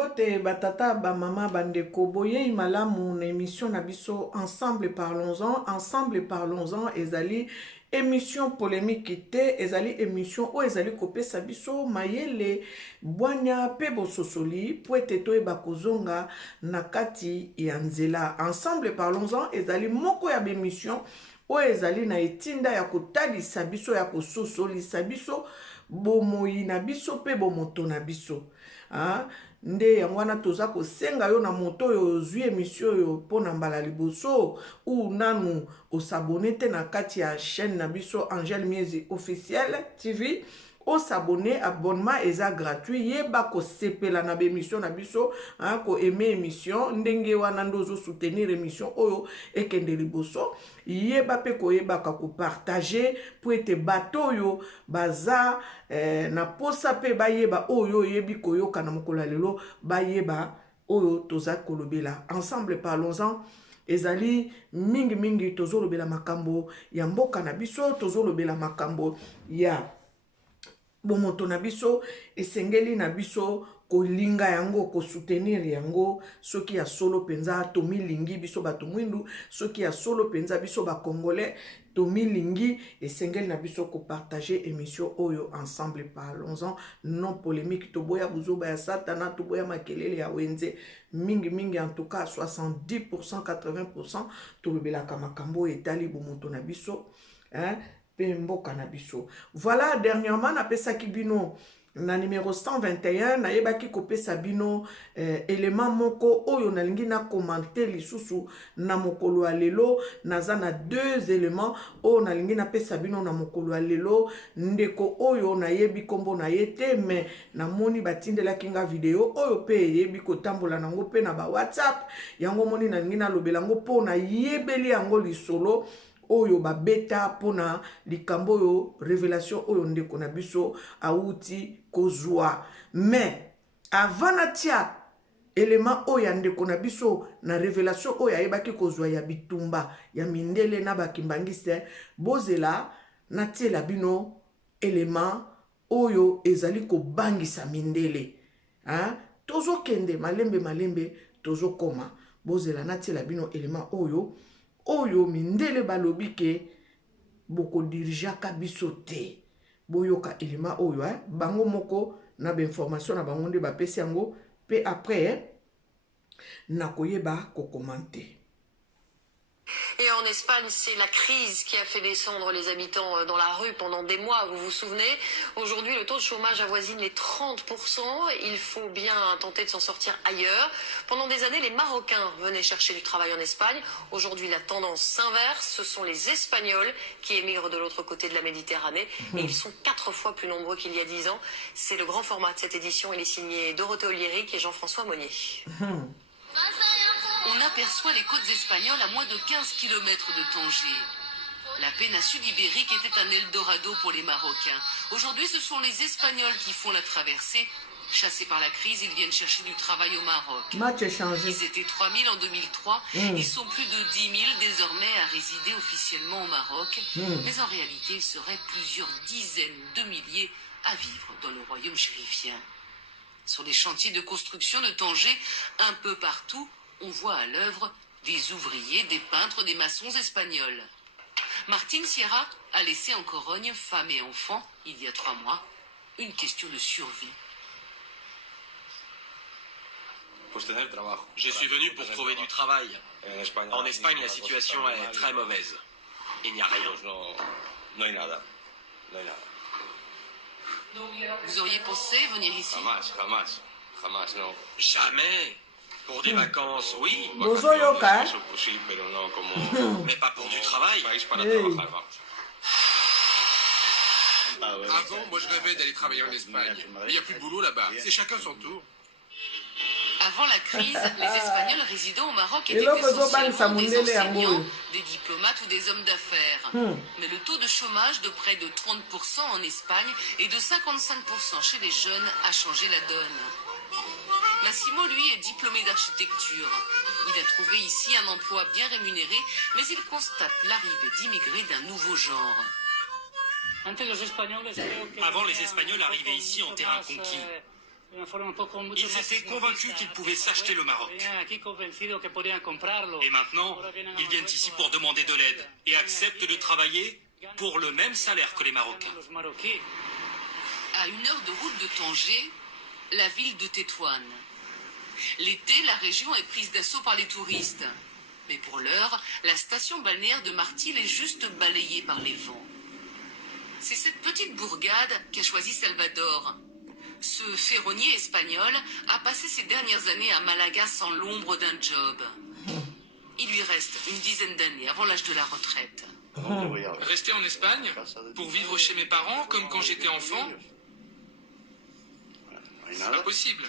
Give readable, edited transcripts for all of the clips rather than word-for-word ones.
Mbote batata ba mama bandeko boye imalamu na émission na biso ensemble parlons-en ezali émission polémique te ezali émission o ezali kopesa biso mayele bwanya pe bososoli po ete toyeba kozonga na kati ya nzela. Ensemble parlons-en ezali moko ya bémission o ezali na etinda ya kotalisa biso ya kososolisa biso bomoi na biso pe bomoto na biso. Nde yango wana toza kosenga yo na moto oyo ozwi émission oyo mpona mbala liboso ou nanu osabone te na kati ya chaîne na biso Angel Miezi Officiel TV. S'abonner, abonnement eza gratuit yeba ko sepela na émission na biso ko aimer émission ndenge wana ndozo soutenir émission oyo ekende liboso yeba pe ko yeba ka ko partager pour ete bato yo baza na posa pe bayeba oyo yebi ko yoka na mokolo lelo bayeba oyo toza kolobela. Ensemble parlons-en ezali mingi tozo lobela makambo ya mboka na biso tozo lobela makambo ya bomoto na biso esengeli na biso kolinga yango ko soutenir yango soki ya solo penza to milingi biso bato mwindu soki ya solo penza biso ba congolais to milingi esengeli na biso ko partager émission oyo ensemble parlons-en non polémique to boya buzoba ya satana to boya makelele ya wenze mingi en tout cas 70% 80% to lobela makambo etali bomoto na biso mboka na biso. Voilà, dernièrement na pesa kibino na numéro 121 na yebaki kopesa bino élément moko oyo nalingi na commenter lisusu na mokolo ya lelo naza na deux éléments oyo nalingi na pesa bino na mokolo ya lelo ndeko oyo na yebi kombo na yete mais na moni batindela kinga video oyo pe yebi kotambola nango pe na ba WhatsApp yango moni nalingi na lobela ngo po na yebeli yango lisolo oyo babeta pona likambo oyo révélation oyo ndeko na biso auti kozwa. Mais avant na tia élément oyo ndeko na biso na révélation oyo ayebaki kozwa ya bitumba ya mindele na bakimbangiste bozela na tiela bino élément oyo ezali kobangisa mindele. Tozo kende malembe tozo koma bozela na tiela bino élément oyo mindele balobi ke boko dirijaka biso te boyoka elema oyo bango moko na ba information na bango nde bapesi yango pe après na koyeba ko commenter. Et en Espagne, c'est la crise qui a fait descendre les habitants dans la rue pendant des mois, vous vous souvenez. Aujourd'hui, le taux de chômage avoisine les 30%. Il faut bien tenter de s'en sortir ailleurs. Pendant des années, les Marocains venaient chercher du travail en Espagne. Aujourd'hui, la tendance s'inverse. Ce sont les Espagnols qui émigrent de l'autre côté de la Méditerranée. Et ils sont 4 fois plus nombreux qu'il y a 10 ans. C'est le grand format de cette édition. Il est signé Dorothée Oliéric et Jean-François Monnier. On aperçoit les côtes espagnoles à moins de 15 km de Tanger. La péninsule ibérique était un Eldorado pour les Marocains. Aujourd'hui, ce sont les Espagnols qui font la traversée. Chassés par la crise, ils viennent chercher du travail au Maroc. Ils étaient 3000 en 2003. Ils sont plus de 10 000 désormais à résider officiellement au Maroc. Mais en réalité, ils seraient plusieurs dizaines de milliers à vivre dans le royaume chérifien. Sur les chantiers de construction de Tanger, un peu partout, on voit à l'œuvre des ouvriers, des peintres, des maçons espagnols. Martín Sierra a laissé en Corogne, femme et enfants, il y a 3 mois, une question de survie. Je suis venu pour trouver du travail. En Espagne, la situation est très mauvaise. Il n'y a rien. Vous auriez pensé venir ici? Jamais. Pour des vacances, oui. Mais pas pour du travail. Avant, moi je rêvais d'aller travailler en Espagne. Mais il n'y a plus de boulot là-bas. C'est chacun son tour. Avant la crise, les Espagnols résidant au Maroc étaient essentiellement des enseignants, des diplomates ou des hommes d'affaires. Mais le taux de chômage de près de 30% en Espagne et de 55% chez les jeunes a changé la donne. Massimo, lui, est diplômé d'architecture. Il a trouvé ici un emploi bien rémunéré, mais il constate l'arrivée d'immigrés d'un nouveau genre. Avant, les Espagnols arrivaient ici en terrain conquis. Ils étaient convaincus qu'ils pouvaient s'acheter le Maroc. Et maintenant, ils viennent ici pour demander de l'aide et acceptent de travailler pour le même salaire que les Marocains. À 1 heure de route de Tanger, la ville de Tétouan. L'été, la région est prise d'assaut par les touristes. Mais pour l'heure, la station balnéaire de Martil est juste balayée par les vents. C'est cette petite bourgade qu'a choisi Salvador. Ce ferronnier espagnol a passé ses dernières années à Malaga sans l'ombre d'un job. Il lui reste une dizaine d'années avant l'âge de la retraite. Rester en Espagne pour vivre chez mes parents comme quand j'étais enfant, c'est pas possible.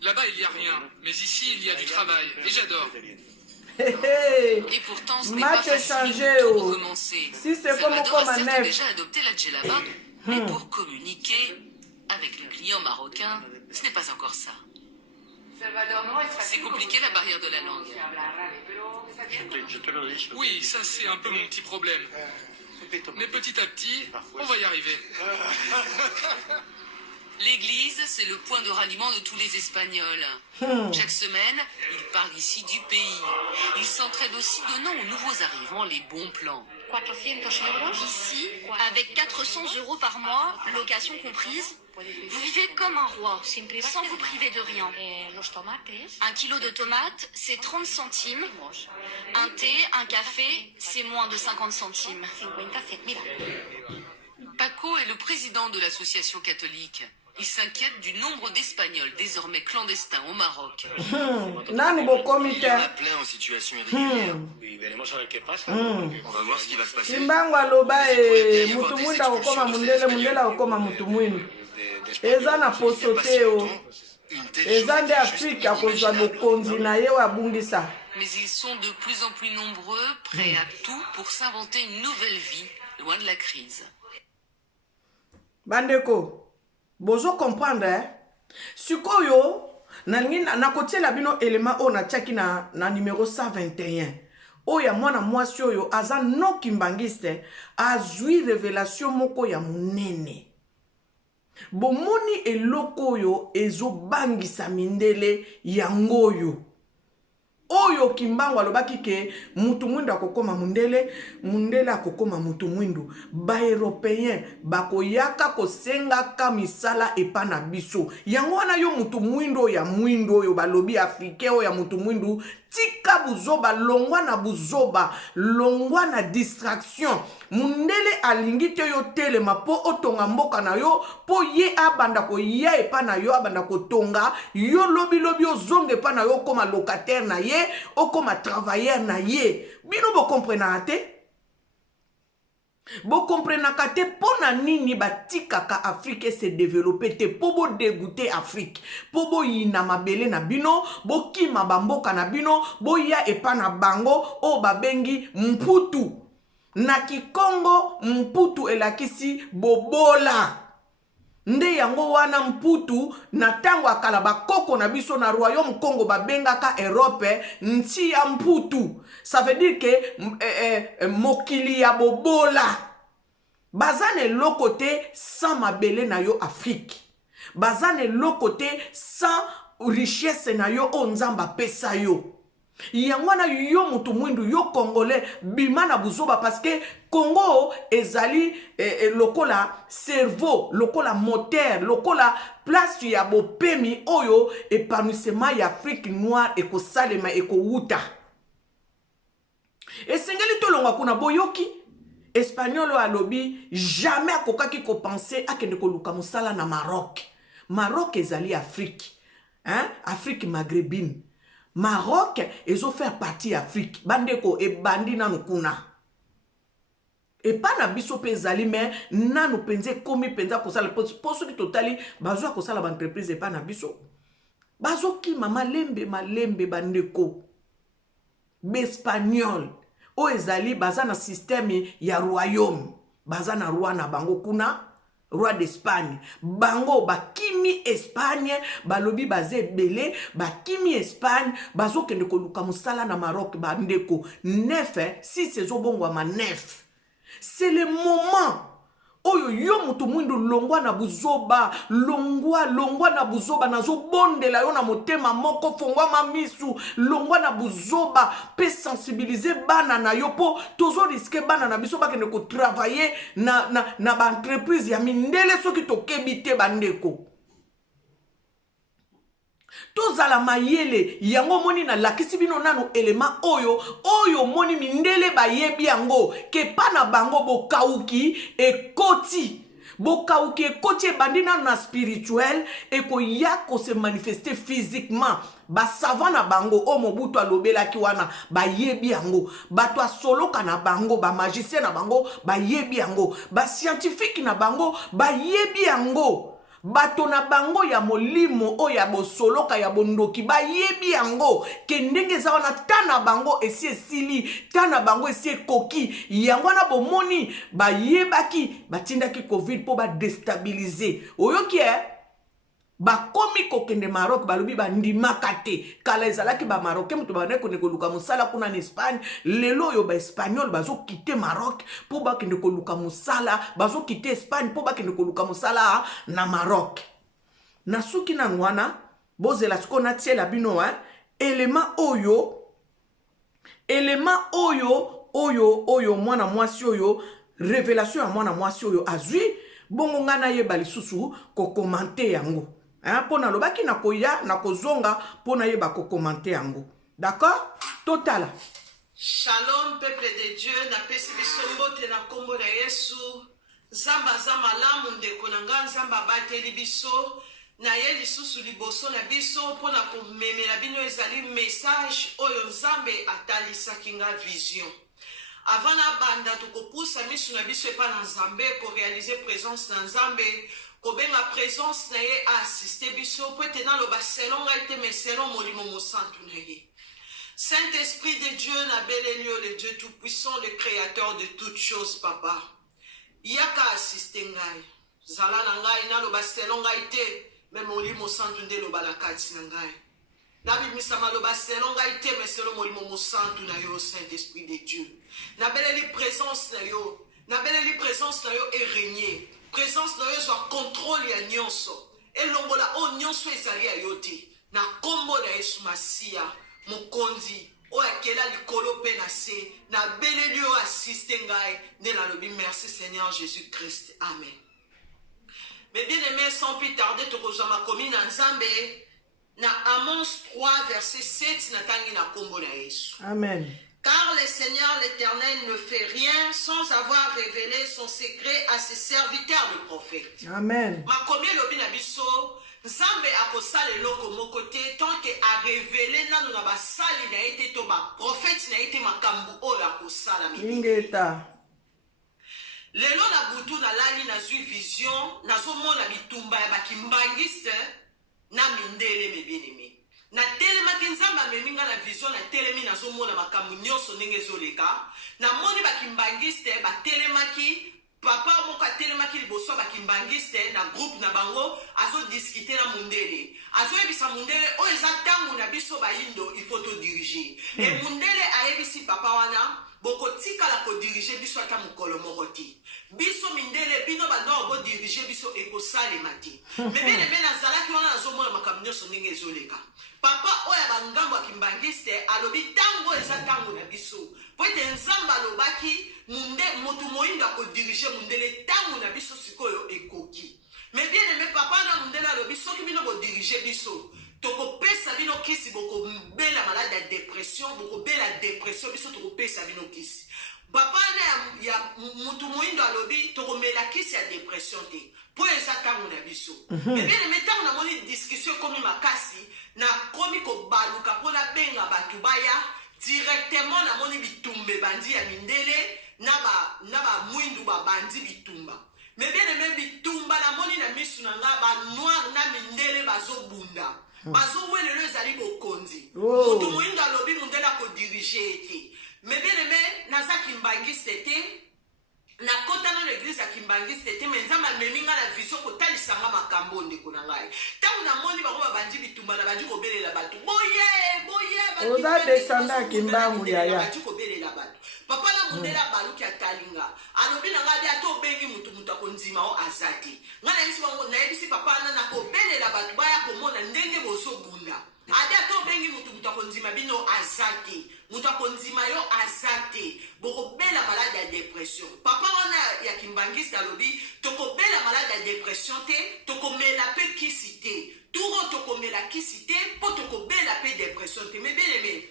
Là-bas, il n'y a rien, mais ici, il y a du travail, et j'adore. Et pourtant, ce n'est pas facile de tout recommencer. Si c'est Salvador comme a certes neuf. déjà adopté la djellaba, mais pour communiquer avec les clients marocains, ce n'est pas encore ça. C'est compliqué la barrière de la langue. Oui, ça c'est un peu mon petit problème. Mais petit à petit, on va y arriver. L'église, c'est le point de ralliement de tous les Espagnols. Chaque semaine, ils parlent ici du pays. Ils s'entraident aussi, donnant aux nouveaux arrivants les bons plans. 400 euros. Ici, avec 400 euros par mois, location comprise, vous vivez comme un roi, sans vous priver de rien. 1 kilo de tomates, c'est 30 centimes. Un thé, un café, c'est moins de 50 centimes. Paco est le président de l'association catholique. Il s'inquiète du nombre d'Espagnols désormais clandestins au Maroc. Nani bokomi te. Plein en situation irrégulière. On va voir ce qui va se passer. Kimbangu aloba mutu mwindu akokoma mundele, mundele akokoma mutu mwindu. Eza na poso te o. Eza nde Afrika akozwa bokonzi na ye wabungisa. Mais ils sont de plus en plus nombreux, prêts à tout pour s'inventer une nouvelle vie, loin de la crise. Bandeko, bozo comprendre hein? Sikoyo, na kotiela bino élément o na tchaki na numéro 121. Oya mwana mwasi oyo aza no kimbangiste azui révélation moko ya munene. Bomoni eloko oyo ezo bangisa mindele yangoyo. Oyo kimbangu alobaki ke mutu mwindu akokoma mundele, mundele akokoma mutu mwindu. Ba européen bakoyaka kosengaka misala epa na biso. Yango wana yo mutu mwindu ya mwindu oyo balobi africain oyo ya mutu mwindu. Tika buzoba, longwa na buzoba, longwa na distraction. Mundele alingi te yo telema po otonga mboka na yo, po ye abanda ko ya epa na yo abanda ko tonga, yo lobi lobi o zonge epa na yo koma locataire na ye, o koma travailleur na ye. Bino bo comprena te? Bo comprena kate pona nini batikaka Afrique se développer te po bo dégoûter Afrique po bo yina mabele na bino bo kima bamboka na bino bo ya epa na bango o babengi mputu na Kikongo mputu elakisi bobola nde yango wana mputu na tango akala bakoko na biso na royaume Congo babengaka Europe nti ya mputu. Ça veut dire que mokili ya bobola bazane lokote sans mabele na yo Afrique. Bazane lokote sans richesse na yo onzamba pesa yo. Yangwana yo mutu mwindu yo congolais bimana buzoba parce que Congo ezali lokola cerveau, lokola moteur, lokola place ya bopemi oyo épanouissement ya Afrique noire eko salema eko wuta. Et sengeli tolonga kuna boyoki espagnol a lobby jamais akokaki ko penser akende ko luka musala na Maroc. Maroc ezali Afrique. Hein? Afrique maghrébine. Maroc ezo faire partie Afrique. Bandeko e bandi nanu kuna. E pa na biso pe ezali mais nanu penze komi penza kosala poso ki totali bazwa kosala ba entreprise e pa na biso. Bazo ki mama malembe bandeko. Bespagnol. O ezali baza na système ya royaume. Baza na roi na bango kuna. Roi d'Espagne. Bango bakimi Espagne. Balobi baze belé. Bakimi Espagne. Bazo kende koluka musala na Maroc. Bandeko. Neuf. Si sezo bongo ma neuf. C'est le moment. oyo yo mutu mwindu longwa na buzoba, longwa na buzoba, nazo bondela yo na motema moko, fongwa mamisu, longwa na buzoba, pe sensibiliser bana na yo po tozo riske bana na biso bakende ko travailler na ba entreprise ya mindele soki tokebi te bandeko. Tozala mayele yango moni na lakisi bino nanu elema oyo moni mindele bayebi yango ke pana bango bokauki ekoti ebandi nanu na spirituel eko ya ko se manifester physiquement. Basava na bango o Mobutu alobelaki wana bayebi yango, bato asoloka na bango, ba magicien na bango bayebi yango, ba scientifique na bango bayebi yango, bato na bango ya molimo o ya bosoloka ya bondoki bayebi yango ke ndenge za wana tana bango esi esili, tana bango esi ekoki yango na bomoni bayebaki batindaki covid po ba destabiliser oyoki bakomi kokende Maroc balobi bandimaka te kala ezalaki ba Marocain mutu bane kone koluka musala kuna na Espagne, lelo yo ba Espagnol bazo quitter Maroc po bakende koluka musala, bazo quitter Espagne po bakende koluka musala na Maroc. Na suki na nwana bozela skona tiela bino elema oyo mwana mwasi oyo, révélation ya mwana mwasi oyo azwi bongo ngana yeba lisusu ko commenter yango. Pona lobaki na koya na kozonga pona yeba ko commenter yango. D'accord? Totala. Shalom peuple de Dieu, na pesi biso mbote na kombo na Yesu. Zamba za malamu ndeko na nga nzamba bateli biso na ye lisusu liboso na biso pona komemela bino ezali message oyo Nzambe atalisaki nga vision. Avant na banda tukopusa misu na biso epa na Nzambe ko réaliser présence na Nzambe, ko benga présence na ye assister biso po ete na loba selon nga ete mais selon molimo mosantu na ye. Saint-Esprit de Dieu na belelio, le Dieu tout-puissant, le créateur de toutes choses, papa. Yaka assister ngai. Zala na ngai na loba selon nga ete mais molimo mosantu nde loba la kati na ngai. Nabi misama loba selon nga ite mais selon molimo mosantu na yo, Saint-Esprit de Dieu. Na beleli présence na yo, et régner. Présence na yo soit contrôle ya nyonso. Et longola o nyonso ezali ya yote. Na kombo na Yesu Masia, mokonzi, o akela likolo pe na se, na beleli o assiste ngai, ne la lobi merci Seigneur Jésus-Christ. Amen. Mais bien aimé, sans plus tarder, tokozama komi na Nzambe, na Amos 3, verset 7, na tangi na kombo na Yesu. Amen. Car le Seigneur l'Éternel ne fait rien sans avoir révélé son secret à ses serviteurs le prophète. Amen. Ma combien lobi na biso, Nzambe akosala eloko moko te tant que a révélé nanu na basali na ete to ba prophète na ete makambu oyo akosala ingeta. Lelo na butu na lali na zui vision, nazomona bitumba ya bakimbangiste na mindele mebeneme. Na telema Nzambe ameminga na vision na telemi nazomona makambu nyonso ndenge ezoleka. Na moni bakimbangiste batelemaki, papa moko atelemaki liboso bakimbangiste na groupe na bango azo discuter na mundele. Azo yebisa mundele o eza tangu na biso bayindo il faut to diriger. Et mundele ayebisi papa wana boko tika la ko diriger biso ata mukolo moko te. Biso mindele bino bando bo diriger biso ekosale mati. Mebe na zalaki wana nazomona makambu nyonso ndenge ezoleka. Papa oya bangambo akimbangiste alobi tango eza tango na biso. Po ete Nzambe alobaki munde motu moinda ko diriger mundele tango na biso sikoyo ekoki. Mais bien aimé papa na mundele alobi soki bino bo diriger biso. Toko pesa bino kisi boko bela malade ya dépression, boko bela dépression biso toko pesa bino kisi. Papa na ya mutu moindo alobi toko mela kisi ya dépression te. Po eza tango na biso. Mais bien aimé tango na moni discussion komi makasi na komi ko baluka pona benga batu baya directement na moni bitumbe bandi ya mindele na ba mwindu ba bandi bitumba. Mais bien aimé bitumba na moni na misu na nga ba noir na mindele bazo bunda. Bazo wele le zali bokonzi. Mutu mwindu alobi mundele ko diriger ete. Mais bien aimé nazaki mbangiste te. Na kota na l'église ya Kimbangiste te mais Nzambe ameminga na vision ko talisanga makambo ndeko na ngai. Tangu na moni bango babandi bitumba na bandi ko belela batu. Boye oza descenda Kimbangu yaya. Bandi ko belela batu. Papa na mundela baluki atalinga. Alobi na ngai ato bengi mutu akondima kondima o azate ngana yisi bango na yebisi papa na ko belela batu baya komona ndenge bozobunda ade ato bengi mutu kondima bino azate mutu kondima yo azate boko bela malade ya depression papa wana ya kimbangista lobi toko bela malade ya depression te toko mela pe kisite turo toko mela kisite po toko bela pe depression te me bele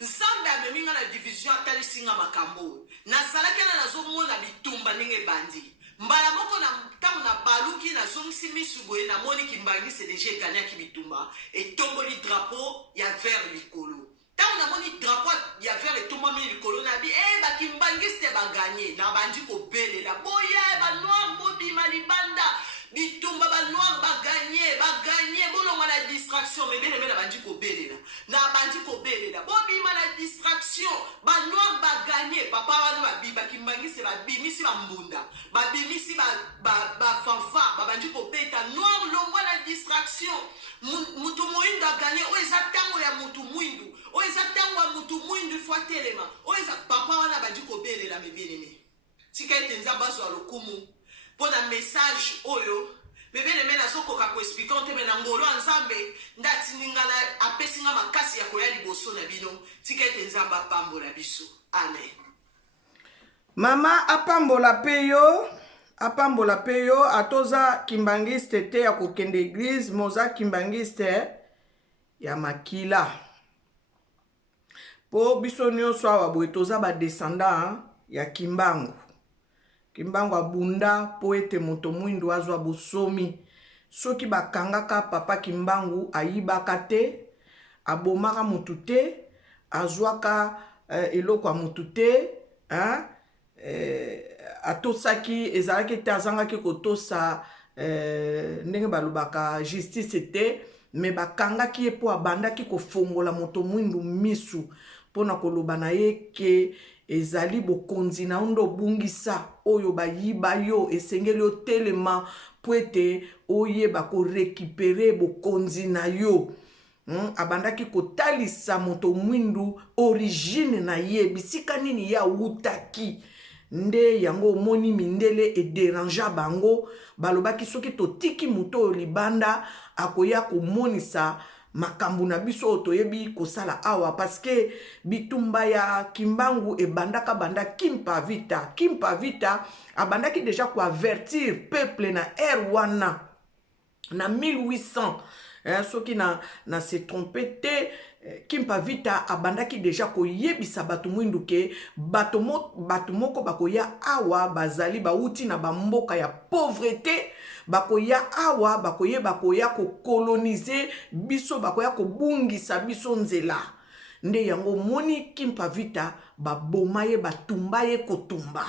nzambe ameminga na division atalisinga makambo nazalaki na nazomona bitumba ndenge bandi mbala moko na ntango na baluki nazongisi misu boye namoni kimbangisi deja eganyaki bitumba etomboli drapeau ya vert likolo ntango namoni drapeau ya vert etombami likolo nabi bakimbangisi te baganye na bandi kobelela boya banoir bobima libanda bitumba banoir baganye bolonga na distraction mebele na bandi kobelela na bandi kobelela bobima na distraction banoir baganye papa wana babiba kimbangisi babimisi bambunda babimisi bafanfa babandi kobeta noir longwa na distraction mutu muindu aganye o eza tango ya mutu muindu o eza tango ya mutu muindu fo atelema o eza papa wana bandi kobelela mebele tika ete nzambe azwa lokumu pona message oyo bebele mena sokoka ko expliquer onte mena ngolo nzambe ndati ningana apesinga makasi ya koya liboso na bino tika ete nzambe apambola biso amen. Mama apambola peyo atoza kimbangiste te ya kokende église moza kimbangiste ya makila po biso nyonso awa boye toza ba descendant ya kimbangu abunda po ete moto mwindu azwa bosomi soki bakangaka papa kimbangu ayibaka te abomaka mutu te azwaka eloko ya mutu te atosaki ezalaki te azangaki kotosa ndenge balobaka justice te me bakangaki ye po abandaki kofongola moto mwindu misu mpona koloba na ye ke ezali bokonzi na ondo bungisa oyo bayiba yo esengeli otelema po ete oyeba korekipere bokonzi na yo. Abandaki kotalisa moto mwindu origine na ye bisika nini ya wutaki nde yango omoni mindele ederanja bango balobaki soki totiki moto libanda akoya komonisa makambo na biso toyebi kosala awa paske bitumba ya kimbangu ebandaka banda kimpa vita abandaki deja ko avertir peuple na wana na 1800 soki na se trompe te kimpa vita abandaki deja koyebisa bato mwindu ke bato moko bakoya awa bazali bauti na bamboka ya pauvreté bakoya awa bakoya kokolonize biso bakoya kobungisa biso nzela nde yango moni kimpa vita baboma ye batumba ye kotumba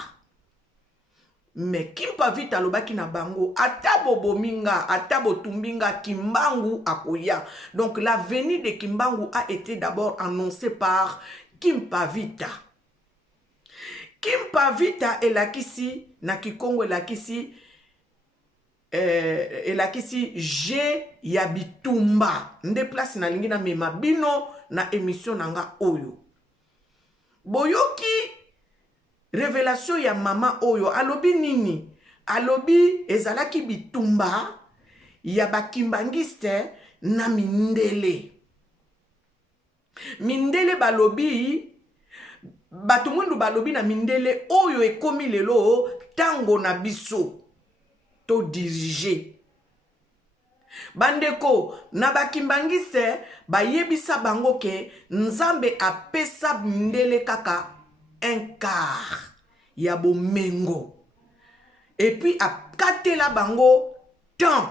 me kimpa vita alobaki na bango ata bobominga ata botumbinga kimbangu akoya. Donc la venue de Kimbangu a été d'abord annoncée par kimpa vita. Kimpa vita elakisi na Kikongo elakisi je ya bitumba nde place na lingi na mema bino na émission nanga oyo boyoki révélation ya mama oyo alobi nini alobi ezalaki bitumba ya bakimbangiste na mindele balobi bato mwindu balobi na mindele oyo ekomi lelo tango na biso to dirige bandeko na bakimbangiste bayebisa bango ke nzambe apesa mindele kaka un quart ya bomengo et puis akatela bango temps.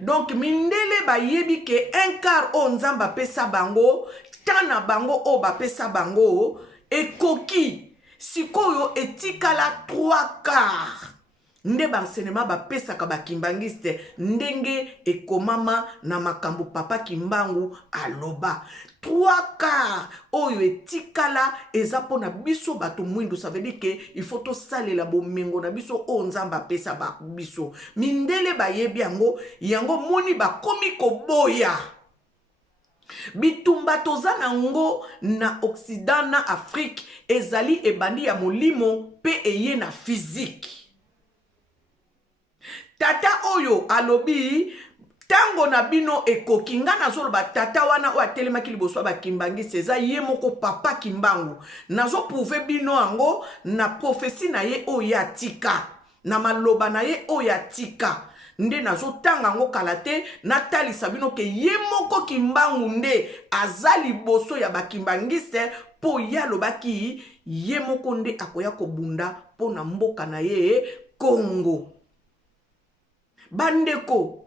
Donc mindele bayebi ke un quart o nzambe apesa bango temps na bango o bapesa bango ekoki sikoyo etikala 3 quarts nde bansenema bapesaka bakimbangiste ndenge ekomama na makambo papa kimbangu aloba 3 quarts oyo etikala eza pona biso bato mwindu. Ça veut dire que il faut to salela bomengo na biso o nzamba pesa ba biso mindele bayebi yango moni bakomi koboya bitumba toza nango na Occident na Afrique ezali ebandi ya molimo pe eye na physique tata oyo alobi tango na bino ekoki nga nazoloba tata wana oyo atelemaki liboso ba Kimbangisi eza ye moko papa Kimbangu nazoprouve bino yango na prophétie na ye oyo atika na maloba na ye oyo atika nde nazotanga ngo kala te natalisa bino ke ye moko Kimbangu nde aza liboso ya bakimbangisi po ye alobaki ye moko nde akoya kobunda po na mboka na ye Congo. Bandeko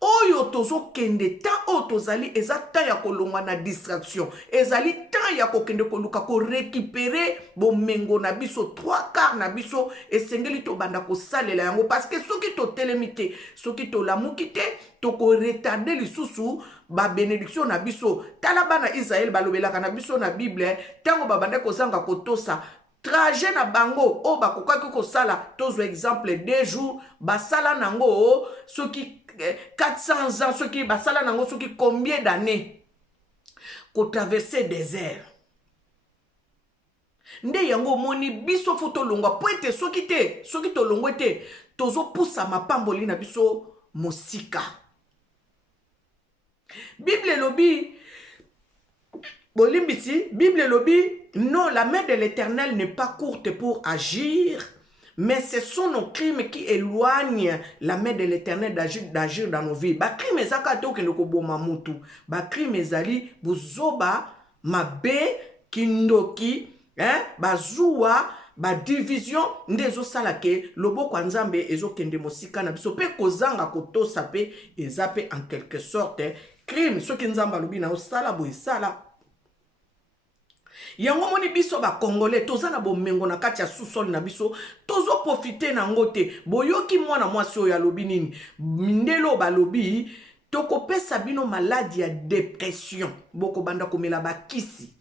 oyo tozokende ta oyo tozali eza ta ya kolongwa na distraction ezali ta ya kokende koluka ko récupérer bomengo na biso 3/4 na biso esengeli tobanda kosalela yango parce que soki totelemi te soki tolamuki te toko retarder lisusu ba bénédiction na biso tala bana Israël balobelaka na biso na Bible tango babanda kozanga kotosa trajet na bango o bakokaki kosala tozwa exemple 2 jours basala nango soki 400 ans, ceux qui basala nango, ceux qui combien d'années qu'on traverser désert. Nde yango moni biso foto longwa poete soki to longwe te tozo poussa mapamboli na biso mosika. Bible lobi bolimbiti Bible lobi non, la main de l'Éternel n'est pas courte pour agir. Mais ce sont nos crimes qui éloignent la main de l'Éternel d'agir dans nos vies. Ba crime ezaka to ke loko boma mutu. Ba crime ezali buzoba mabe kindoki, bazua ba division ndezo salake lobo kwa nzambe ezo kende mosika na biso pe kozanga kotosa pe ezape en quelque sorte crime soki nzamba lobi na osala bo esala. Yango moni biso ba Congolais toza na bomengo na kati ya sous-sol na biso tozo profiter na ngote boyoki mwana mwasi oyo alobi nini mindelo balobi tokopesa bino maladie ya dépression boko banda komela bakisi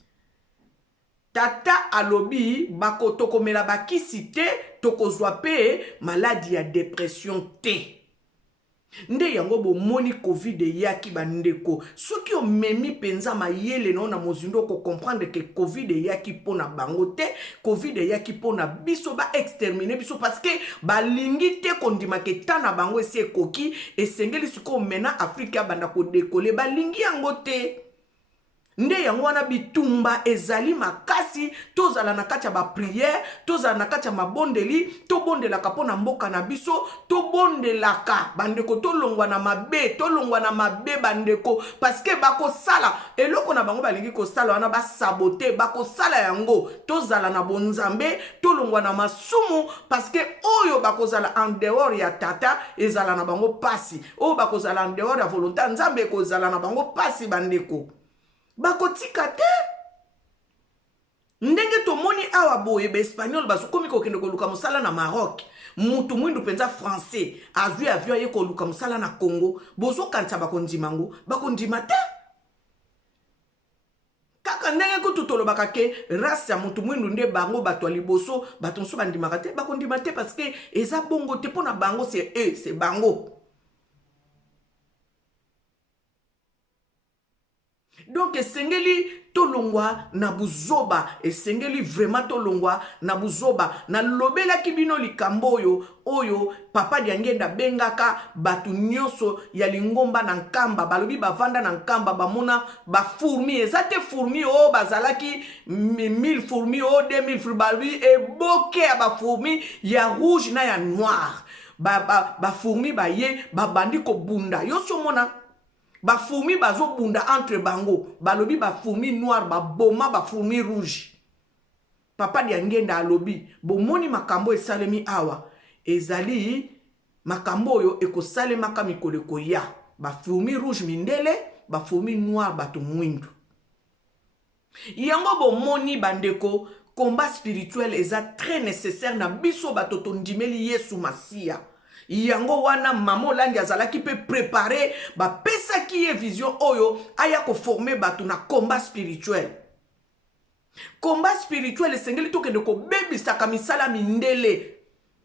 tata alobi bako tokomela bakisi te tokozwa pe maladie ya dépression te. Nde yango bo moni Covid yaki bandeko soki o memi penza mayele na mozindo ko comprendre que Covid yaki pona bango te Covid yaki pona biso ba exterminer biso parce que balingi te kondima ke tana bango esi ekoki esengeli siko mena Afrika banda ko décoller balingi yango te. Nde yango wana bitumba ezali makasi tozala na kati ya ba prière tozala na kati ya mabondeli tobondelaka pona mboka na biso tobondelaka bandeko tolongwa na mabe bandeko parce que bako sala eloko na bango balingi ko sala wana ba saboter bako sala yango tozala na bonzambe tolongwa na masumu parce que oyo bako zala en dehors ya tata ezala na bango pasi oyo bako zala en dehors ya volonté nzambe ko zala na bango pasi bandeko bakotika te ndenge tomoni awa boye ba espagnol basokomi kokende koluka mosala na Maroc mutu mwindu penza français azwi avion ye koluka mosala na Congo bozo kanisa bakondimango bakondima te kaka ndenge kututolobaka ke race ya mutu mwindu nde bango bato liboso bato nso bandimaka te bakondima te parce que eza bongo te pona bango c'est bango. Donc esengeli tolongwa na buzoba esengeli vraiment tolongwa na buzoba na lobela kibino likambo oyo papa diangenda bengaka batu nyonso ya lingomba na nkamba balobi bavanda na nkamba bamona ba fourmi ezate fourmi o bazalaki 1000 fourmi o 2000 fourmi balobi eboke ya ba fourmi ya rouge na ya noir ba fourmi ba ye babandi ko bunda yoso mona ba fourmi bazo bunda entre bango balobi ba fourmi noir ba boma ba fourmi rouge papa diangenda alobi bomoni makambo esalemi awa ezali makambo oyo ekosalema ka mikoleko ya ba fourmi rouge mindele ba fourmi noir bato mwindu yango bomoni bandeko combat spirituel eza très nécessaire na biso bato tondimeli Yesu Masia. Yango wana mamo landi azalaki pe préparer ba pesa ki ye vision oyo aya ko former batu na combat spirituel. Combat spirituel esengeli tokende ko bebisaka misala mindele.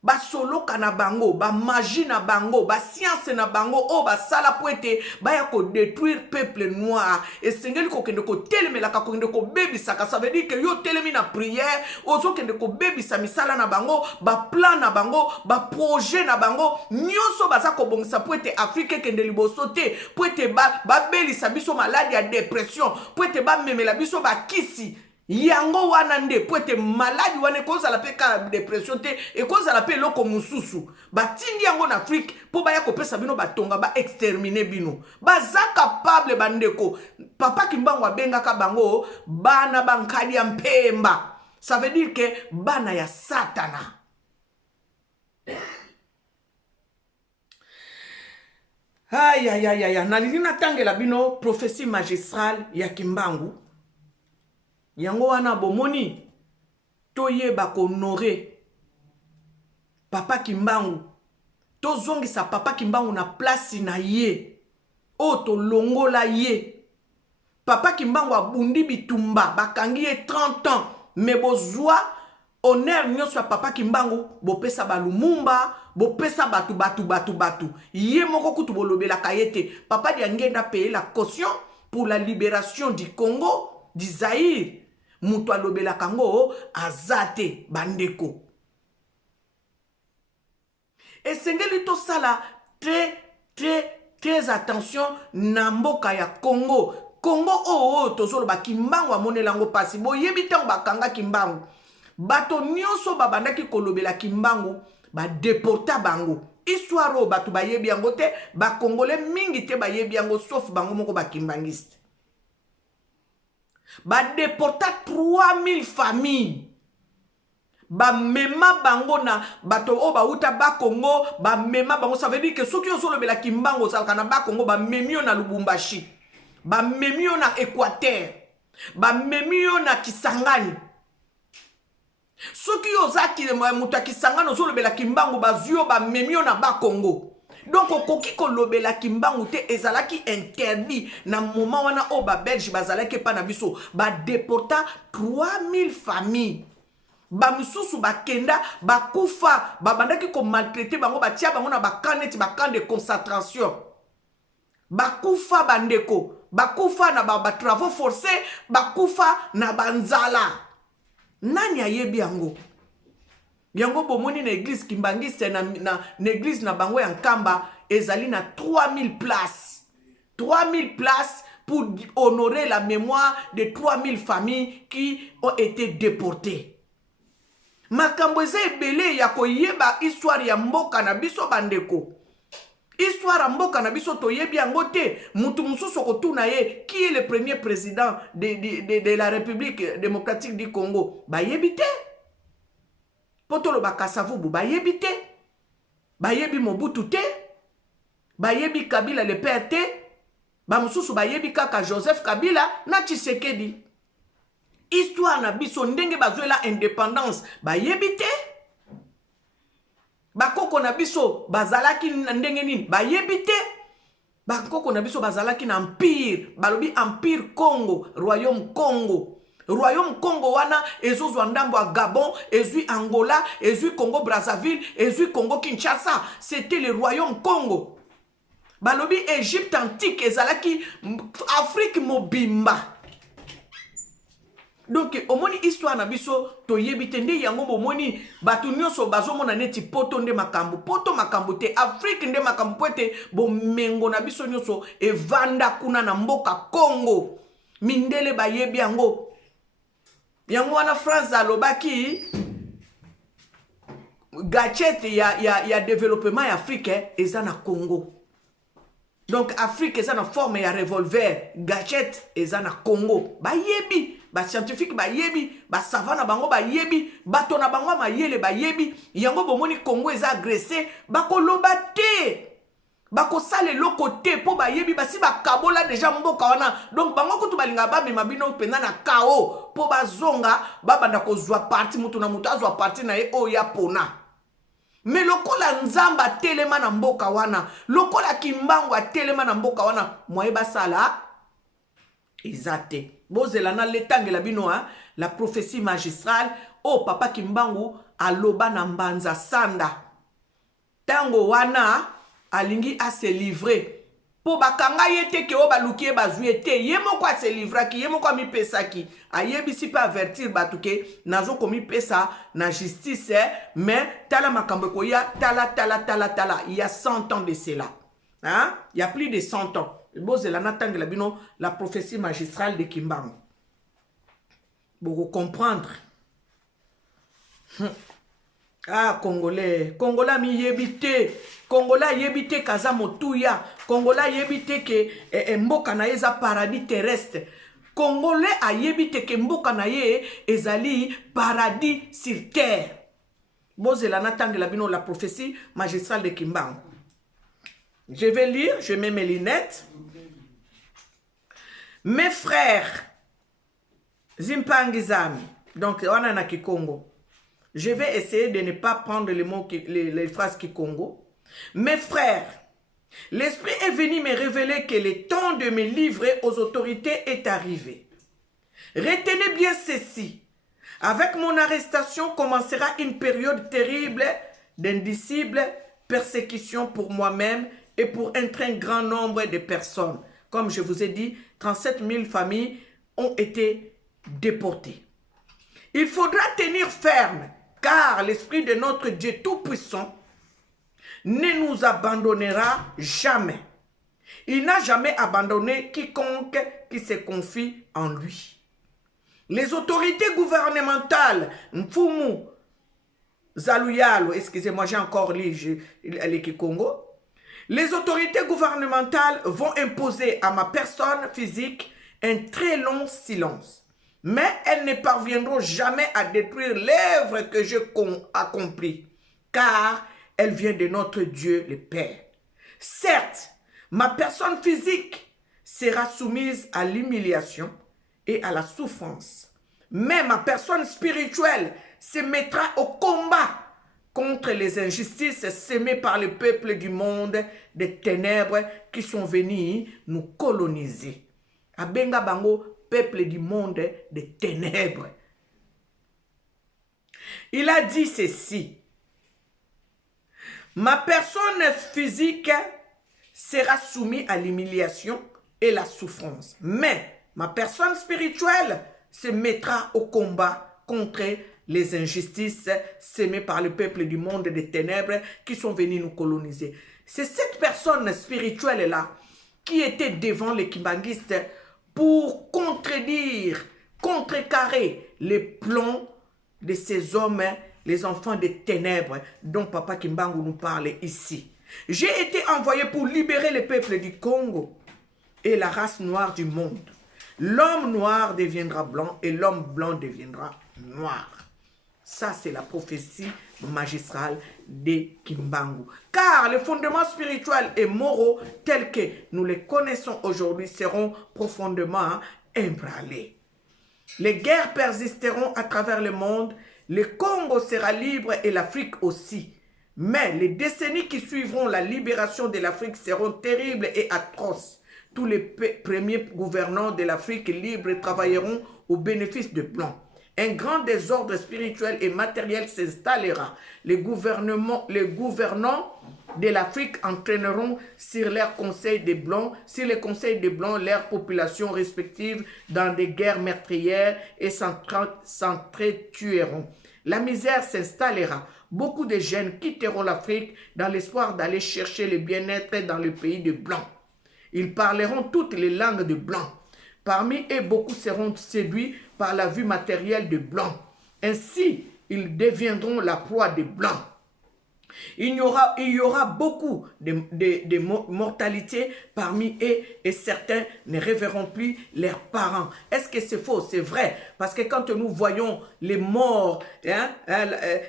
ba soloka na bango, ba magie na bango, ba science na bango, oh ba sala poete, ba ya ko détruire peuple noir. Et sengeli ko kende ko telemela ka ko kende ko bebisaka, ça veut dire que yo telemi na prière, ozo kende ko bebisa misala na bango, ba plan na bango, ba projet na bango, nyonso baza ko bongisa poete Afrique kende liboso te, poete ba belisa biso maladie ya dépression, poete ba memela biso ba kisi. Yango wana nde poete maladi wana ekozala pe ka dépression te ekozala pe eloko mususu batindi yango na Afrique po baya kopesa bino batonga ba exterminer bino baza capable bandeko papa Kimbangu abengaka bango bana bankadi ya mpemba, ça veut dire que bana ya satana. Aïe aïe aïe aïe, nalingi natangela bino prophétie magistrale ya Kimbangu. Yango wana bomoni toyeba ko honorer papa Kimbangu, tozongisa papa Kimbangu na place na ye o to longola ye. Papa Kimbangu abundi bitumba bakangi ye 30 ans, mais bozwa honneur nyonso ya papa Kimbangu bopesa balumumba, bopesa batu ye moko kutu bolobela kayete papa diangenda payer la caution pour la libération du Congo, du Zaïre. Mutu alobela kango azate bandeko. Et sengeli to sala très attention na mboka ya Congo. Congo tozoloba Kimbangu amonelango pasi. Bo yebi tango bakanga Kimbangu. Bato nyonso babandaki kolobela Kimbangu ba deporta bango. Histoire bato ba yebi yango te, ba Congolais mingi te ba yebi yango sauf bango moko ba kimbangiste. Ba déporta 3000 familles. Ba mema bango na bato o ba uta ba Congo, ba mema bango, ça veut dire que ceux qui ont sur le Kimbango ça kana ba Congo ba memio na Lubumbashi, ba memio na Équateur, ba memio na Kisangani. Ceux qui ont zaki muta Kisangani sur le Kimbango ba zio ba memio na ba Congo. Donc okoki ko lobela Kimbangu te ezalaki interdit na moment wana o ba Belge bazalaki pa na biso ba déporta 3000 familles. Ba misusu ba kenda ba kufa ba bandaki ko maltraiter bango ba tia bango na ba canette ba camp de concentration. Ba kufa bandeko, ba kufa na ba travaux forcés, ba kufa na banzala. Nani ayebi yango? Yango bomoni na église kimbangiste na église na bango ya Nkamba ezali na 3000 places. 3000 places pour honorer la mémoire de 3000 familles qui ont été déportées. Makambo eza ebele ya koyeba histoire ya mboka na biso bandeko. Histoire ya mboka na biso toyebi yango te. Mutu mususu kotuna ye qui est le premier président de la République démocratique du Congo. Ba yebi te. Potolo bakasavubu bayebi te, bayebi Mobutu te, bayebi Kabila le père te, bamususu bayebi kaka Joseph Kabila na Tshisekedi. Histoire na biso ndenge bazwela indépendance bayebi te, bakoko na biso bazalaki ndenge nini bayebi te, bakoko na biso bazalaki na empire, balobi empire Congo, royaume Congo. Royaume Congo wana ezozwa ndambo a Gabon, ezui Angola, ezui Congo Brazzaville, ezui Congo Kinshasa. C'était le royaume Congo. Balobi Égypte antique ezalaki Afrique mobimba. Donc omoni histoire na biso to yebite nde yango bomoni batu nyonso bazomona neti poto nde makambo, poto makambo te, Afrique nde makambo poete bo mengo na biso nyonso evanda kuna na mboka Congo. Mindele bayebi yango. Yango wana France alobaki gachette ya développement ya Afrique eza na Congo. Donc Afrique eza na forme ya revolver, gachette eza na Congo. Bayebi, ba scientifique bayebi, ba savana bango bayebi, bato na bango mayele bayebi, yango bomoni Congo eza agressé, bakoloba te. Bako sale loko te po bayebi basi bakabola deja mboka wana. Donc bango kutu balinga ba mema bino pena na kao po bazonga babanda kozwa parti mutu na mutu azwa parti na ye o ya pona. Me lokola nzamba telema na mboka wana, lokola Kimbangu telema na mboka wana, moye basala Exacté. Bozelana letangela bino la prophétie magistrale. Oh papa Kimbangu aloba na mbanza sanda. Tango wana alingi a se livrer. Po bakanga yete ke o baluki bazui ete. Yemo kwa se livraki, yemo kwa mi pesaki. Ayebisi pa avertir batuke nazo komi pesa na justice mais tala makambo koya tala. Il y a 100 ans de cela. Hein? Il y a plus de 100 ans. La prophétie magistrale de Kimbangu. Pour comprendre. Ah, Congolais. Congolais mi yebite. Congolais yebite kaza motuya. Congolais yebite ke mboka na eza paradis terrestre. Congolais a yebite ke mboka na ye ezali paradis sur terre. Bozela natangela bino la prophétie magistrale de Kimbangu. Je vais lire, je mets mes lunettes. Mes frères, Zimpangizami, donc on a Kikongo. Je vais essayer de ne pas prendre les mots, les phrases Kikongo. Mes frères, l'Esprit est venu me révéler que le temps de me livrer aux autorités est arrivé. Retenez bien ceci. Avec mon arrestation commencera une période terrible d'indicible persécution pour moi-même et pour un très grand nombre de personnes. Comme je vous ai dit, 37 000 familles ont été déportées. Il faudra tenir ferme, car l'Esprit de notre Dieu Tout-Puissant ne nous abandonnera jamais. Il n'a jamais abandonné quiconque qui se confie en lui. Les autorités gouvernementales, Mfumu, Zaluyalo, excusez-moi, j'ai encore lu les Kikongo. Les autorités gouvernementales vont imposer à ma personne physique un très long silence. Mais elles ne parviendront jamais à détruire l'œuvre que je accomplis, car elle vient de notre Dieu le Père. Certes, ma personne physique sera soumise à l'humiliation et à la souffrance. Mais ma personne spirituelle se mettra au combat contre les injustices sémées par le peuple du monde des ténèbres qui sont venus nous coloniser. Abenga bango, peuple du monde des ténèbres. Il a dit ceci. Ma personne physique sera soumise à l'humiliation et la souffrance. Mais ma personne spirituelle se mettra au combat contre les injustices sémées par le peuple du monde des ténèbres qui sont venus nous coloniser. C'est cette personne spirituelle-là qui était devant les kimbanguistes pour contredire, contrecarrer les plans de ces hommes, les enfants des ténèbres dont Papa Kimbangu nous parle ici. J'ai été envoyé pour libérer le peuple du Congo et la race noire du monde. L'homme noir deviendra blanc et l'homme blanc deviendra noir. Ça, c'est la prophétie magistrale de Kimbangu. Car les fondements spirituels et moraux tels que nous les connaissons aujourd'hui seront profondément ébranlés. Les guerres persisteront à travers le monde. Le Congo sera libre et l'Afrique aussi. Mais les décennies qui suivront la libération de l'Afrique seront terribles et atroces. Tous les premiers gouvernants de l'Afrique libre travailleront au bénéfice de Blancs. Un grand désordre spirituel et matériel s'installera. Les gouvernants de l'Afrique entraîneront sur leurs conseils des Blancs, sur les conseils des Blancs, leurs populations respectives dans des guerres meurtrières et s'entretueront. La misère s'installera. Beaucoup de jeunes quitteront l'Afrique dans l'espoir d'aller chercher le bien-être dans le pays des Blancs. Ils parleront toutes les langues de Blancs. Parmi eux, beaucoup seront séduits par la vue matérielle des Blancs. Ainsi, ils deviendront la proie des Blancs. Il y aura beaucoup de mortalité parmi eux et certains ne reverront plus leurs parents. Est-ce que c'est faux? C'est vrai. Parce que quand nous voyons les morts,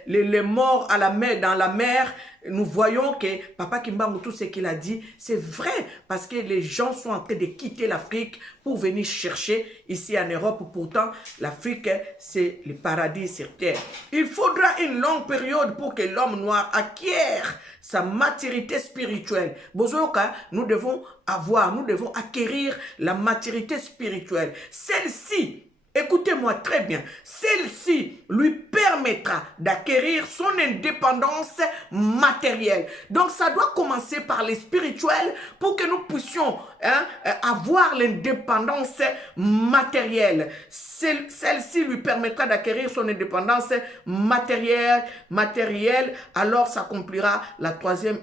les morts à la mer, dans la mer, nous voyons que Papa Kimbangu, tout ce qu'il a dit, c'est vrai, parce que les gens sont en train de quitter l'Afrique pour venir chercher ici en Europe. Pourtant, l'Afrique, c'est le paradis sur terre. Il faudra une longue période pour que l'homme noir acquiert sa maturité spirituelle. Bozoka, nous devons acquérir la maturité spirituelle. Celle-ci, écoutez-moi très bien, celle-ci lui permettra d'acquérir son indépendance matérielle. Donc ça doit commencer par les spirituels pour que nous puissions avoir l'indépendance matérielle. Celle-ci lui permettra d'acquérir son indépendance matérielle. Alors s'accomplira la troisième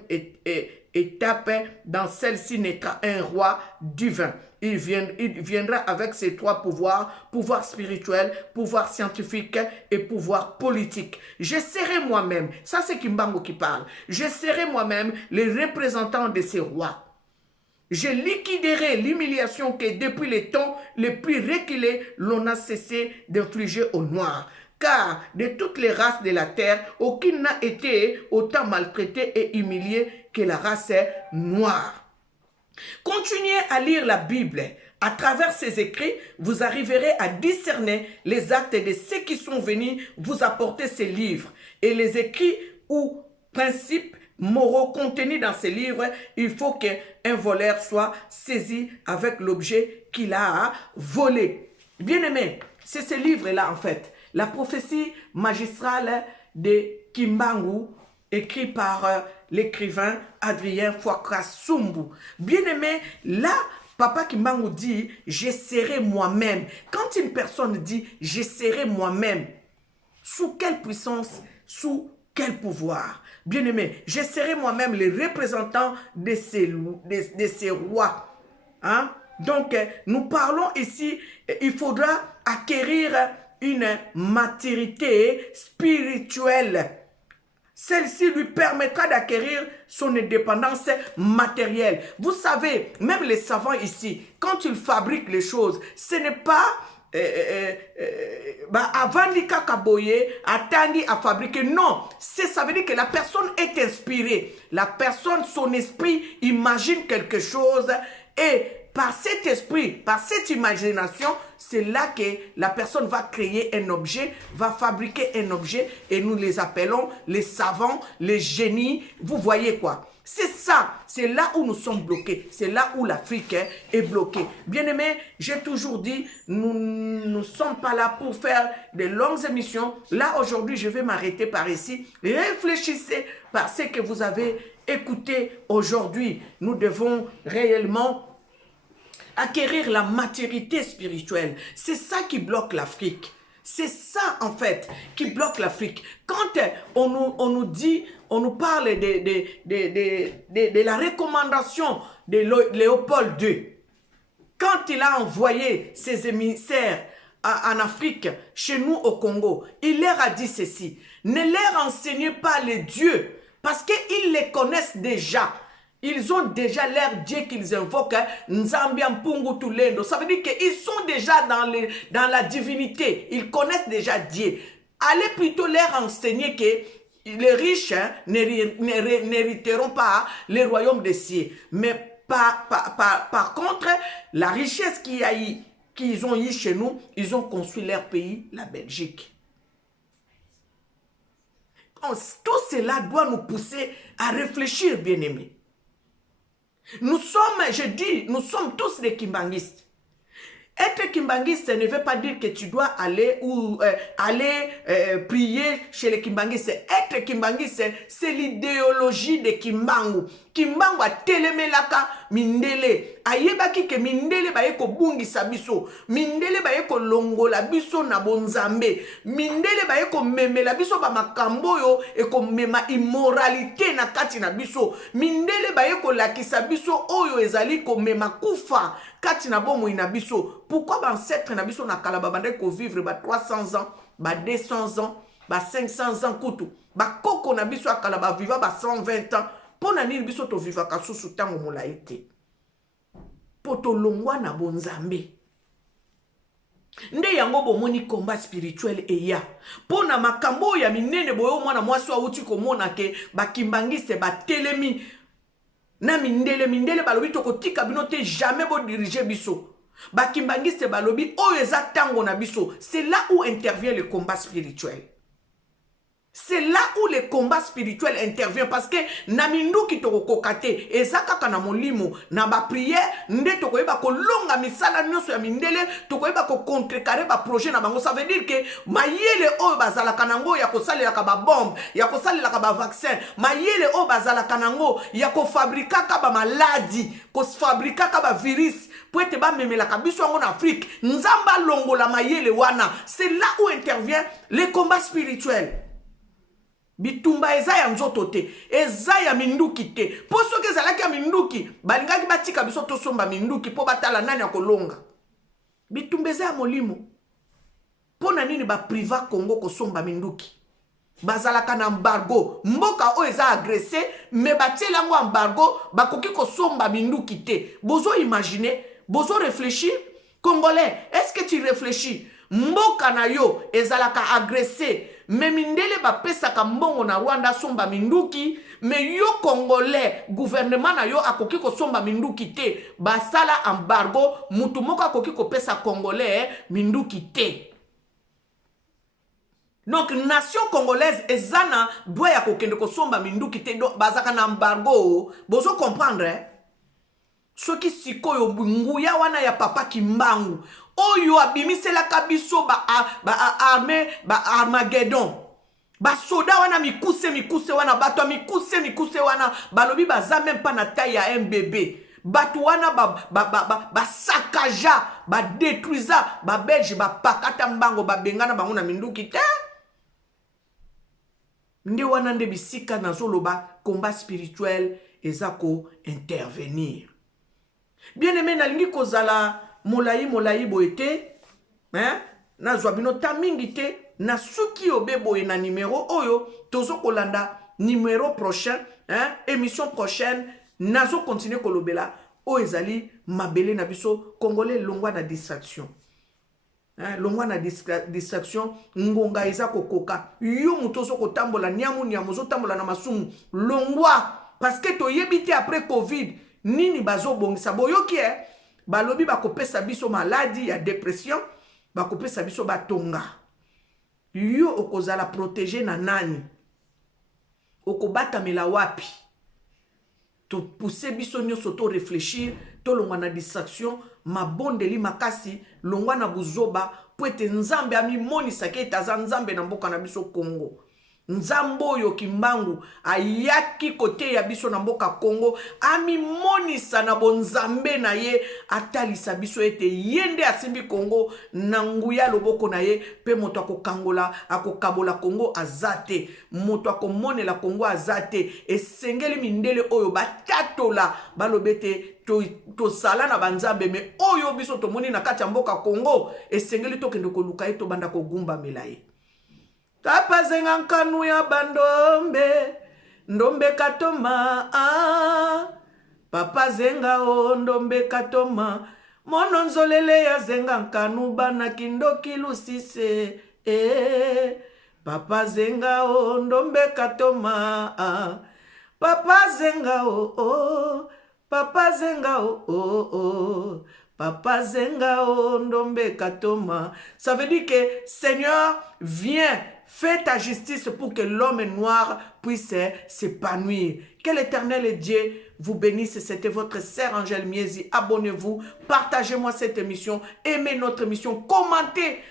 étape. Dans celle-ci naîtra un roi divin. Il viendra avec ses trois pouvoirs, pouvoir spirituel, pouvoir scientifique et pouvoir politique. Je serai moi-même, ça c'est Kimbangu qui parle, je serai moi-même les représentants de ces rois. Je liquiderai l'humiliation que depuis les temps les plus reculés, l'on a cessé d'infliger aux Noirs. Car de toutes les races de la terre, aucune n'a été autant maltraitée et humiliée que la race noire. Continuez à lire la Bible. À travers ces écrits, vous arriverez à discerner les actes de ceux qui sont venus vous apporter ces livres. Et les écrits ou principes moraux contenus dans ces livres, il faut qu'un voleur soit saisi avec l'objet qu'il a volé. Bien-aimé, c'est ce livre-là en fait. La prophétie magistrale de Kimbangu, écrit par l'écrivain Adrien Fouakra-Sumbu. Bien-aimé, là, Papa Kimbangu dit, je serai moi-même. Quand une personne dit, je serai moi-même, sous quelle puissance, sous quel pouvoir? Bien-aimé, je serai moi-même le représentant de ces rois. Hein? Donc, nous parlons ici, il faudra acquérir une maturité spirituelle. Celle-ci lui permettra d'acquérir son indépendance matérielle. Vous savez, même les savants ici, quand ils fabriquent les choses, ce n'est pas avant Nika Kaboye, attendre à fabriquer. Non, ça veut dire que la personne est inspirée. La personne, son esprit imagine quelque chose et par cet esprit, par cette imagination, c'est là que la personne va créer un objet, va fabriquer un objet et nous les appelons les savants, les génies. Vous voyez quoi? C'est ça, c'est là où nous sommes bloqués, c'est là où l'Afrique est bloquée. Bien-aimés, j'ai toujours dit, nous ne sommes pas là pour faire de longues émissions. Là, aujourd'hui, je vais m'arrêter par ici. Réfléchissez par ce que vous avez écouté aujourd'hui. Nous devons réellement acquérir la maturité spirituelle. C'est ça qui bloque l'Afrique. C'est ça, en fait, qui bloque l'Afrique. Quand on nous dit, on nous parle de la recommandation de Léopold II, quand il a envoyé ses émissaires en Afrique, chez nous au Congo, il leur a dit ceci: ne leur enseignez pas les dieux, parce qu'ils les connaissent déjà. Ils ont déjà leur Dieu qu'ils invoquent, Nzambian Pungu Tulendo. Ça veut dire qu'ils sont déjà dans la divinité. Ils connaissent déjà Dieu. Allez plutôt leur enseigner que les riches n'hériteront pas les royaumes des cieux. Mais par contre, la richesse qu'ils ont eu chez nous, ils ont construit leur pays, la Belgique. Tout cela doit nous pousser à réfléchir, bien-aimés. Nous sommes tous des kimbanguistes. Être kimbanguiste ne veut pas dire que tu dois aller prier chez les kimbanguistes. Être kimbanguiste, c'est l'idéologie de Kimbangu. Kimbangu a telemelaka mindele. Ayebaki ke mindele baye ko bungisa biso. Mindele baye ko longola biso na bonzambe. Mindele baye ko memela biso ba makambo yo e ko mema immoralité na kati na biso. Mindele baye ko lakisa biso oyo ezali ko mema kufa kati na bomo ina biso. Pourquoi ancêtre na biso na kalaba bande ko vivre ba 300 ans, ba 200 ans, ba 500 ans kutu. Ba koko na biso akala ba viva ba 120 ans. Pona nini biso to viva ka susu tango molaite. Poto longwa na bonzambe. Nde yango bomoni combat spirituel eya. Pona makambo ya minene boyo mwana mwasi wa uti komona ke bakimbangiste batelemi na mindele balobi tokotika bino te jamais bo diriger biso. Bakimbangiste balobi oyo eza tango na biso. C'est là où intervient le combat spirituel. C'est là où le combat spirituel intervient parce que na mindu ki toko kokate ezaka kana molimo na ba prière nde toko yeba ko longa misala nyonso ya mindele toko yeba ko contrecarrer ba projet na bango. Ça veut dire que mayele oyo bazala kanango ya ko salela ka ba bombe ya ko salela ka ba vaccin mayele oyo bazala kanango ya ko fabriquer ka ba maladie ko fabriquer ka ba virus pour être ba memela ka biso en Afrique nzamba longola mayele wana. C'est là où intervient le combat spirituel. Bitumba eza ya nzoto te, eza ya minduki te. Po soki ezalaki ya minduki, balingaki batika biso tosomba minduki po batala nani ya kolonga. Bitumba eza ya molimo. Po na nini ba priva Congo kosomba minduki? Bazalaka na embargo, mboka o eza agressé, me batiela ngo embargo, bakoki kosomba minduki te. Bozo imaginer, bozo réfléchir, Congolais, est-ce que tu réfléchis? Mboka na yo ezalaka agressé. Me mindele ba pesa ka mbongo na Rwanda somba minduki. Me yo Congolais, gouvernement na yo akoki ko somba minduki te. Basala embargo, mutu moko akoki ko pesa Congolais minduki te. Donc nation congolaise ezana doit ya kokende ko somba minduki te. Bazaka na embargo. Bozo comprendre soki sikoyo nguya wana ya papa Kimbangu. Oyo abimisela kabiso armée Armageddon. Ba soda wana mikuse wana bato mikuse wana balobi baza même pas na taille ya un bébé. Bato wana ba sakaja, ba détruisa, ba belge ba pakata mbango ba bengana bango na minduki te. Nde wana nde bisika na zoloba combat spirituel ezako intervenir. Bien aimé nalingi kozala molai boete, na zwabino tamingi te, na suki obebo na numéro oyo, tozo kolanda numéro prochain, émission prochaine, nazo continue kolobela, o ezali mabele na biso, Congolais longwa na distraction. Longwa na distraction, ngonga eza kokoka, yo mutozo kotambola, nyamuzo tambola na masumu, longwa, parce que to yebite après Covid, nini bazo bongisa boyoki balobi bakopesa biso maladie ya dépression, bakopesa biso batonga. Yo okozala protéger na nani? Okobata mela wapi? To pousser biso nyonso to réfléchir, to longwa na distraction, mabondeli makasi, longwa na buzoba, po ete nzambe ami monisa ke etaza nzambe na mboka na biso Congo. Nzambo yo Kimbangu ayaki kote ya biso na mboka Congo ami monisa na bonzambe na ye atalisa biso ete yende asimbi Congo na nguya loboko na ye pe moto akokangola akokabola Congo azate moto akomonela Congo azate esengeli mindele oyo batatola balobete to sala na banzambe me oyo biso tomoni na kati ya mboka Congo esengeli tokende koluka eto banda kogumba melaye. Tapa zenga nkanu ya bandombe, ndombe katoma, papa zenga o ndombe katoma, mono nzolele ya zenga nkanu bana kindoki lusise, papa zenga o ndombe katoma, papa zenga o, papa zenga o, papa zenga o ndombe katoma. Ça veut dire que Seigneur, viens. Fais ta justice pour que l'homme noir puisse s'épanouir. Que l'Éternel Dieu vous bénisse. C'était votre sœur Angèle Miezi. Abonnez-vous, partagez-moi cette émission, aimez notre émission, commentez,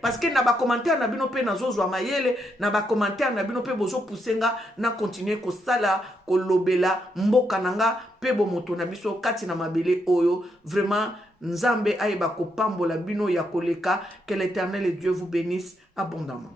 parce que na ba commentaire na bino pe na zozo mayele, na ba commentaire na bino pe bozo poussenga na continuer ko sala ko lobela mboka nanga pe bo moto na biso kati na mabele oyo. Vraiment nzambe ayeba ko pambola bino ya koleka. Que l'Éternel Dieu vous bénisse abondamment.